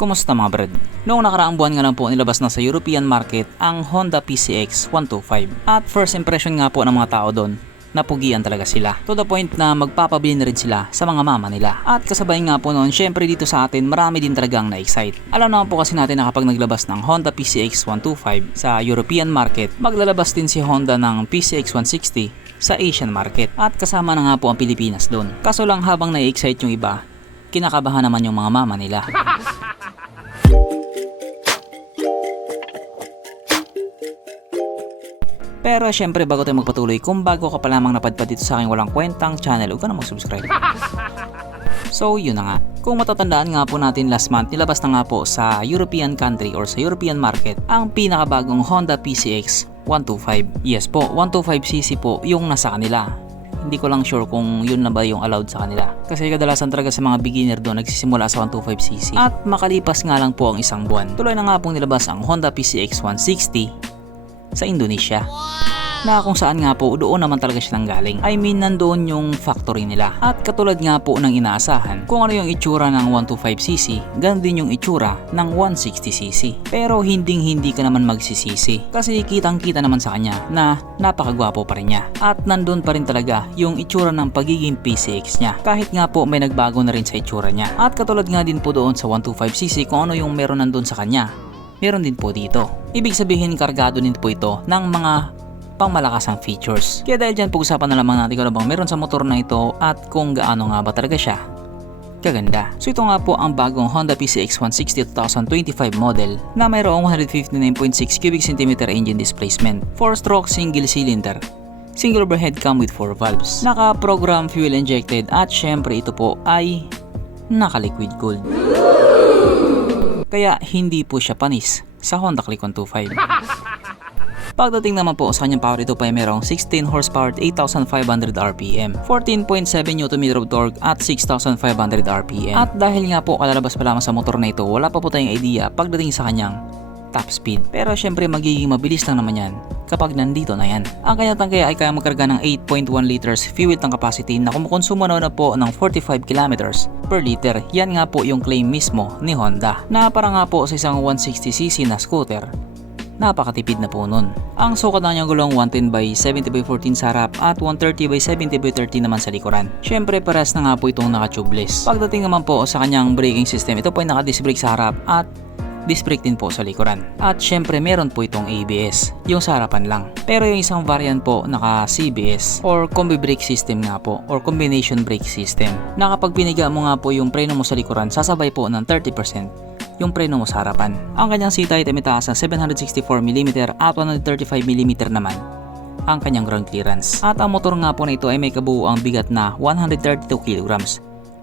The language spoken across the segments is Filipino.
Kumusta mga brad? Noong nakaraang buwan nga lang po nilabas na sa European market ang Honda PCX 125. At first impression nga po ng mga tao doon, napugian talaga sila. To the point na magpapabili na rin sila sa mga mama nila. At kasabay nga po noon, syempre dito sa atin marami din talagang na-excite. Alam naman po kasi natin na kapag naglabas ng Honda PCX 125 sa European market, maglalabas din si Honda ng PCX 160 sa Asian market. At kasama na nga po ang Pilipinas doon. Kaso lang habang na-excite yung iba, kinakabahan naman yung mga mama nila. Pero syempre bago tayo magpatuloy, kung bago ka pa lamang napadpad dito sa aking walang kwentang channel, huwag ka na mag-subscribe. So yun na nga, kung matatandaan nga po natin last month, nilabas na nga po sa European country or sa European market ang pinakabagong Honda PCX 125. Yes po, 125cc po yung nasa kanila. Hindi ko lang sure kung yun na ba yung allowed sa kanila. Kasi kadalasan talaga sa mga beginner doon nagsisimula sa 125cc. At makalipas nga lang po ang isang buwan, tuloy na nga pong nilabas ang Honda PCX 160 sa Indonesia. Na kung saan nga po doon naman talaga siya nanggaling. I mean nandoon yung factory nila. At katulad nga po ng inaasahan, kung ano yung itsura ng 125cc, ganun din yung itsura ng 160cc. Pero hindi ka naman magsisisi. Kasi kitang kita naman sa kanya na napakagwapo pa rin niya. At nandun pa rin talaga yung itsura ng pagiging PCX niya. Kahit nga po may nagbago na rin sa itsura niya. At katulad nga din po doon sa 125cc, kung ano yung meron nandun sa kanya, meron din po dito. Ibig sabihin kargado din po ito ng mga pangmalakasang features. Kaya dahil dyan pag-usapan na lamang natin kung ano bang meron sa motor na ito at kung gaano nga ba talaga siya kaganda. So ito nga po ang bagong Honda PCX 160 2025 model na mayroong 159.6 cubic centimeter engine displacement, 4-stroke single cylinder, single overhead cam with 4 valves, naka-program fuel injected at syempre ito po ay naka-liquid cooled. Kaya hindi po siya panis sa Honda Click 125. Pagdating naman po sa kanyang power, ito pa ay merong 16 horsepower at 8,500 RPM, 14.7 Nm of torque at 6,500 RPM. At dahil nga po kalalabas pa lamang sa motor na ito, wala pa po tayong idea pagdating sa kanyang top speed. Pero syempre magiging mabilis lang naman yan kapag nandito na yan. Ang kanyang tangke ay kaya magkarga ng 8.1 liters fuel tank capacity na kumukonsumo na po ng 45 kilometers per liter. Yan nga po yung claim mismo ni Honda. Na para nga po sa isang 160cc na scooter, napakatipid na po nun. Ang sukat na niyang gulong 110/70/14 sa harap at 130/70/30 naman sa likuran. Syempre pares na nga po itong naka-tubeless. Pagdating naman po sa kanyang braking system, ito po ay naka-disc brake sa harap at disc brake din po sa likuran. At syempre meron po itong ABS, yung sa harapan lang. Pero yung isang variant po naka-CBS or combi brake system nga po or combination brake system. Na kapag piniga mo nga po yung preno mo sa likuran, sasabay po ng 30% yung preno mo sa harapan. Ang kanyang seat height ay mataas na 764mm at 135mm naman ang kanyang ground clearance. At ang motor nga po na ito ay may kabuuang bigat na 132 kg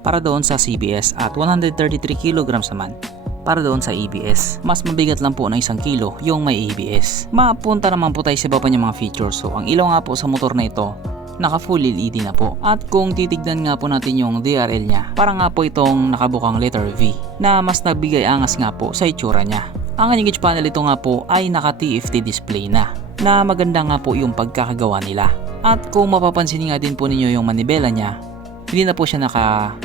para doon sa CBS at 133 kg naman para doon sa ABS. Mas mabigat lang po na 1 kilo yung may ABS. Mapunta naman po tayo sa iba pa niyang mga features. So ang ilaw nga po sa motor na ito, naka full LED na po. At kung titignan nga po natin yung DRL niya, para nga po itong nakabukang letter V na mas nagbigay angas nga po sa itsura niya. Ang kanyang gauge panel ito nga po ay naka TFT display na maganda nga po yung pagkakagawa nila. At kung mapapansin nga din po ninyo yung manibela niya, hindi na po siya naka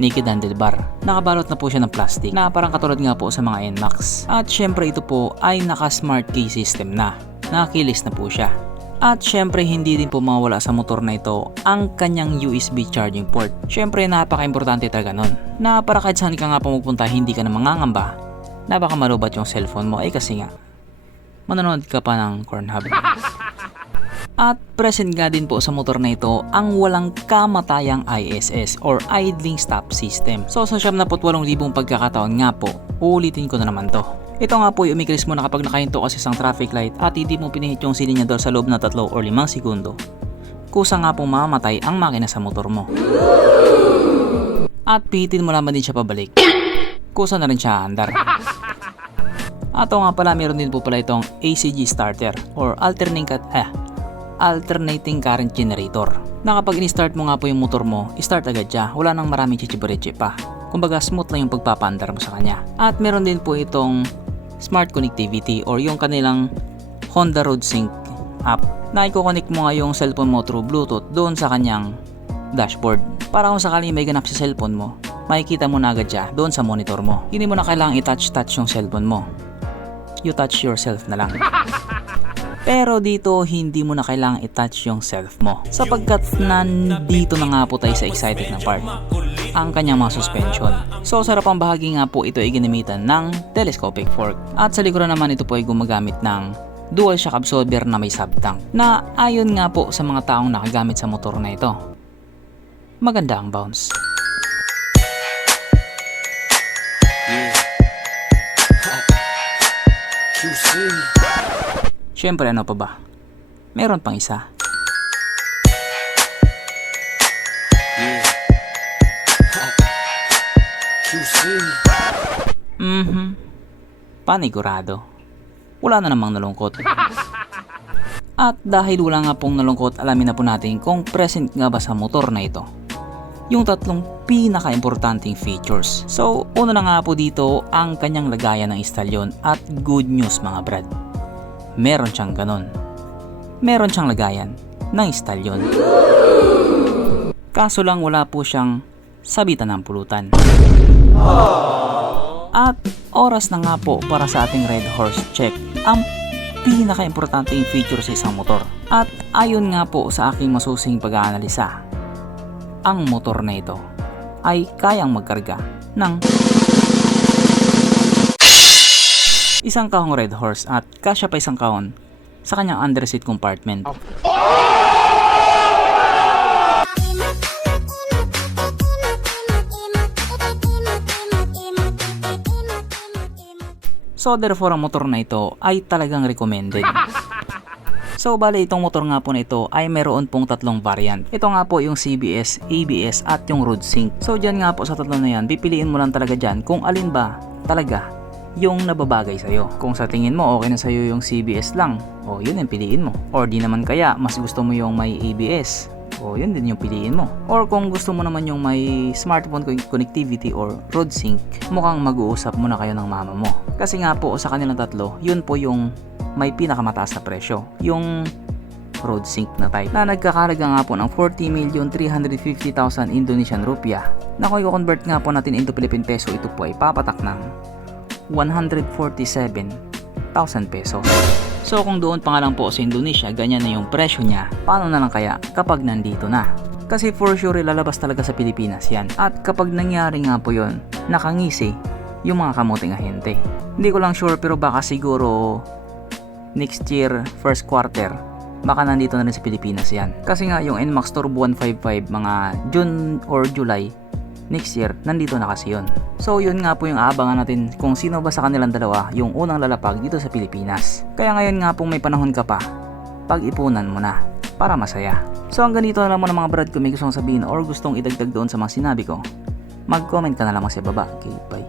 naked handlebar. Nakabalot na po siya ng plastic na parang katulad nga po sa mga NMAX. At syempre ito po ay naka smart key system na. Nakakilis na po siya. At syempre hindi din po mawala sa motor na ito ang kanyang USB charging port. Syempre napaka-importante talaga nun. Na para kahit saan ka nga pumupunta hindi ka na mangangamba na baka malubat yung cellphone mo kasi nga manonood ka pa ng Cornhub. At present nga din po sa motor na ito ang walang kamatayang ISS or idling stop system. So sa 78,000 pagkakataon nga po, uulitin ko na naman to. Ito nga po yung umikris mo na kapag nakahinto kasi isang traffic light at hindi mo pinihit yung silinyador sa loob na 3 or 5 segundo. Kusa nga pong mamamatay ang makina sa motor mo. At pihitin mo naman din siya pabalik. Kusa na rin siya aandar. At nga pala meron din po pala itong ACG starter or alternating current generator. Na kapag in-start mo nga po yung motor mo, start agad siya. Wala nang maraming chichibareche pa. Kumbaga smooth lang yung pagpapaandar mo sa kanya. At meron din po itong smart connectivity or yung kanilang Honda Road Sync app na i-connect mo nga yung cellphone mo through Bluetooth doon sa kanyang dashboard para kung sakaling may ganap sa cellphone mo makikita mo na agad siya doon sa monitor mo. Hindi mo na kailangang i-touch yung cellphone mo. You touch yourself na lang. Pero dito, hindi mo na kailangang i-touch yung self mo. Sapagkat nandito na nga po tayo sa excited na part. Ang kanyang mga suspension. So sa harapang bahagi nga po ito ay ginamitan ng telescopic fork. At sa likuran naman ito po ay gumagamit ng dual shock absorber na may subtank. Na ayon nga po sa mga taong nakagamit sa motor na ito, maganda ang bounce. Siyempre ano pa ba? Meron pang isa. Panigurado. Wala na namang nalungkot. At dahil wala nga pong nalungkot, alamin na po natin kung present nga ba sa motor na ito yung tatlong pinaka-importanting features. So, una na nga po dito ang kanyang lagayan ng istalyon at good news mga brad. Meron siyang ganon. Meron siyang lagayan ng istalyon. Kaso lang wala po siyang sabitan ng pulutan. At oras na nga po para sa ating Red Horse check ang pinaka-importanting feature sa isang motor. At ayon nga po sa aking masusing pag-aanalisa, ang motor na ito ay kayang magkarga ng isang kahong Red Horse at kasya pa isang kahon sa kanyang underseat compartment. So therefore ang motor na ito ay talagang recommended. So bale itong motor nga po na ito ay meron pong tatlong variant. Ito nga po yung CBS, ABS at yung road sync. So dyan nga po sa tatlo na yan, pipiliin mo lang talaga dyan kung alin ba talaga yung nababagay sa'yo. Kung sa tingin mo okay na sa'yo yung CBS lang, o yun yung piliin mo. Or di naman kaya mas gusto mo yung may ABS, o yun din yung piliin mo. Or kung gusto mo naman yung may smartphone connectivity or road sync, mukhang mag-uusap muna kayo ng mama mo. Kasi nga po sa kanilang tatlo, yun po yung may pinakamataas na presyo, yung road sync na type, na nagkakaraga nga po ng 40,350,000 Indonesian rupiah, na kung i-convert nga po natin into Philippine peso, ito po ay papatak ng 147,000 pesos. So kung doon pa nga lang po sa Indonesia, ganyan na yung presyo niya, paano na lang kaya kapag nandito na? Kasi for sure lalabas talaga sa Pilipinas yan. At kapag nangyari nga po yun, nakangisi yung mga kamuting ahente. Hindi ko lang sure pero baka siguro next year, first quarter, baka nandito na rin sa Pilipinas yan. Kasi nga yung NMAX Turbo 155 mga June or July next year, nandito na kasi yun. So yun nga po yung aabangan natin kung sino ba sa kanilang dalawa yung unang lalapag dito sa Pilipinas. Kaya ngayon nga pong may panahon ka pa, pag-ipunan mo na para masaya. So hanggang dito na lang muna mga brad, kung may gustong sabihin or gustong idagdag doon sa mga sinabi ko, mag-comment ka na lang sa baba. Okay, bye.